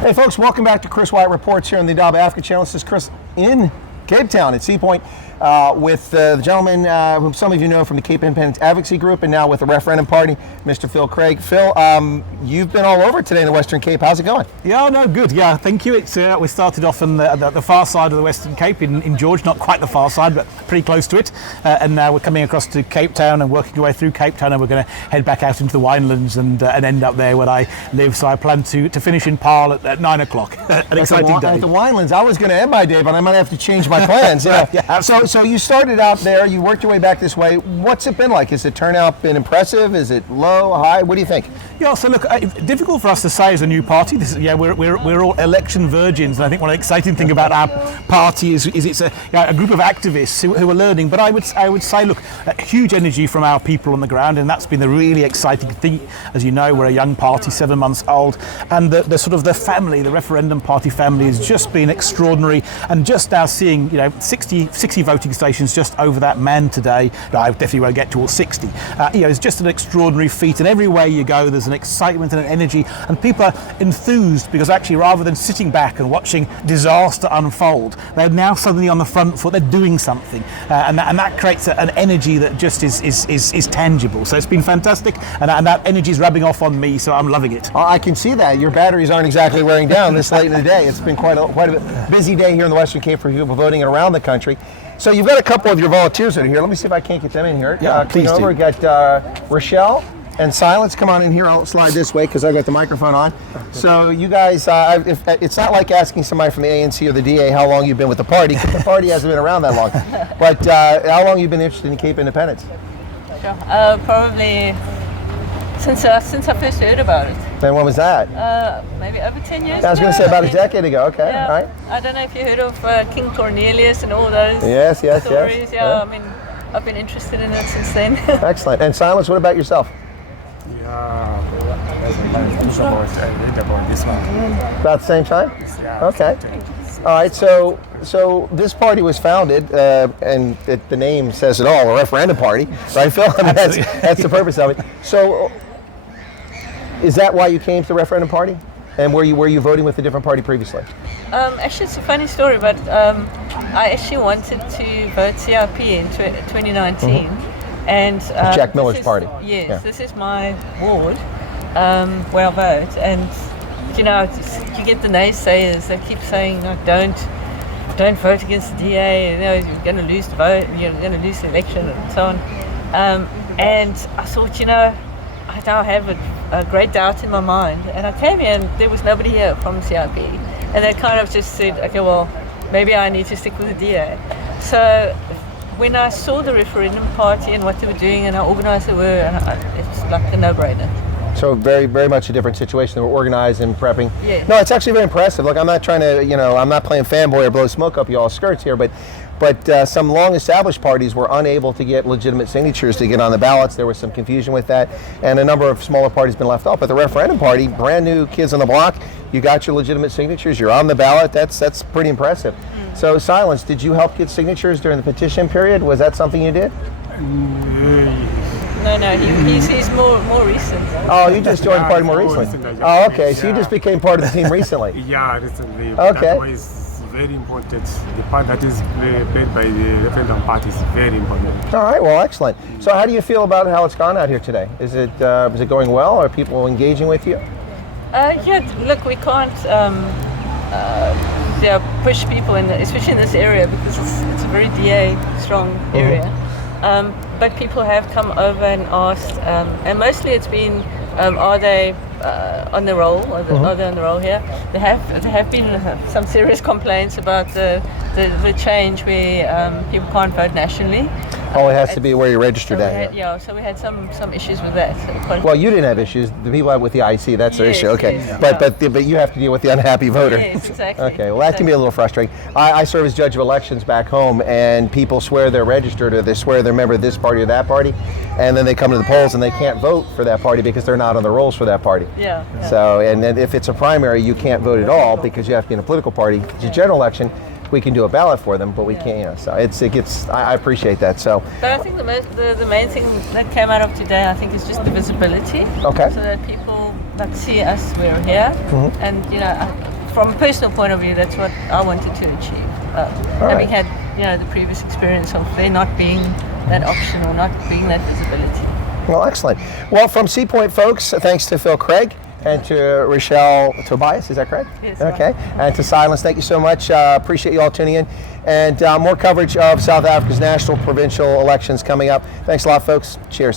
Hey folks, welcome back to Chris Wyatt Reports here on the Talon Africa channel. This is Chris in Cape Town at Sea Point with the gentleman whom some of you know from the Cape Independence Advocacy Group and now with the Referendum Party, Mr. Phil Craig. Phil, you've been all over today in the Western Cape. How's it going? Yeah, no, good. Yeah, thank you. It's we started off on the far side of the Western Cape in George, not quite the far side, but pretty close to it. And now we're coming across to Cape Town and working our way through Cape Town, and we're going to head back out into the winelands and end up there where I live. So I plan to finish in Paarl at 9 o'clock. An exciting day. At the winelands, I was going to end my day, but I might have to change my plans. Yeah. So you started out there, you worked your way back this way. What's it been like? Has the turnout been impressive? Is it low, high? What do you think? Yeah, so look, difficult for us to say as a new party. We're all election virgins, and I think one of the exciting things about our party is it's a group of activists who are learning. But I would say, look, huge energy from our people on the ground, and that's been the really exciting thing. As you know, we're a young party, 7 months old, and the sort of the family, the Referendum Party family, has just been extraordinary. And just now seeing 60 voting stations just over that man today. I definitely won't get to all 60. It's just an extraordinary feat, and everywhere you go, there's an excitement and an energy, and people are enthused because actually, rather than sitting back and watching disaster unfold, they're now suddenly on the front foot. They're doing something, and that creates an energy that just is tangible. So it's been fantastic, and that energy is rubbing off on me. So I'm loving it. I can see that your batteries aren't exactly wearing down this late in the day. It's been quite a busy day here in the Western Cape for people voting around the country. So you've got a couple of your volunteers that are here. Let me see if I can't get them in here. Yeah, please do. We've got Rochelle and Silence. Come on in here. I'll slide this way because I've got the microphone on. So you guys, it's not like asking somebody from the ANC or the DA how long you've been with the party, because the party hasn't been around that long. But how long have you been interested in Cape Independence? Sure. Probably since I first heard about it. And when was that? Maybe over 10 years I was going to say about a decade ago. Okay, yeah. all right. I don't know if you heard of King Cornelius and all those Yes. stories. Yeah, I mean, I've been interested in it since then. Excellent. And Silence, what about yourself? Yeah, I read about this one. About the same time? Yeah, Okay. All right, so this party was founded, and the name says it all, a referendum party, right, Phil? I mean, that's the purpose of it. So is that why you came to the referendum party? And were you voting with a different party previously? Actually, it's a funny story, but I actually wanted to vote CRP in 2019. And Jack Miller's party. Yes, Yeah. This is my ward where I vote, and you get the naysayers that keep saying, no, don't vote against the DA. You're going to lose the vote, you're going to lose the election, and so on. And I thought, I now have a great doubt in my mind, and I came here and there was nobody here from CRP, and they kind of just said, okay, well, maybe I need to stick with the DA. So when I saw the Referendum Party and what they were doing and how organised they were, it's like a no-brainer. So very, very much a different situation. They were organized and prepping. Yeah. No, it's actually very impressive. Look, I'm not trying to, I'm not playing fanboy or blow smoke up y'all's skirts here, but some long-established parties were unable to get legitimate signatures to get on the ballots. There was some confusion with that, and a number of smaller parties have been left off. But the Referendum Party, brand new kids on the block, you got your legitimate signatures, you're on the ballot. That's pretty impressive. So, Silence, did you help get signatures during the petition period? Was that something you did? No, he's more recent. Oh, you just joined the party more recently. Oh, okay. So you just became part of the team recently. Yeah, recently. Okay. That's why it's very important. The part that is played by the referendum party is very important. All right. Well, excellent. So how do you feel about how it's gone out here today? Is it going well? Are people engaging with you? Look, we can't push people, especially in this area, because it's a very DA strong area. But people have come over and asked, and mostly it's been, are they on the roll? Are they on the roll here? There have been some serious complaints about the change where people can't vote nationally. Oh, it has to be where you're registered at. So we had some issues with that. Well, you didn't have issues. The people have with the IC, that's their issue. Okay, yes, but you have to deal with the unhappy voter. Yes, exactly. Okay, well that can be a little frustrating. I serve as judge of elections back home, and people swear they're registered or they swear they're a member of this party or that party, and then they come to the polls and they can't vote for that party because they're not on the rolls for that party. Yeah. So, and then if it's a primary, you can't vote at all because you have to be in a political party. If it's a general election, we can do a ballot for them, but we can't. So it gets. I appreciate that. So. But I think the main thing that came out of today, I think, is just the visibility. Okay. So that people like see us, we're here, and from a personal point of view, that's what I wanted to achieve. Having had the previous experience of there not being that option or not being that visibility. Well, excellent. Well, from C Point folks, thanks to Phil Craig and to Rochelle Tobias, is that correct? Yes. Okay. And to Silence, thank you so much. Appreciate you all tuning in. And more coverage of South Africa's national provincial elections coming up. Thanks a lot, folks. Cheers.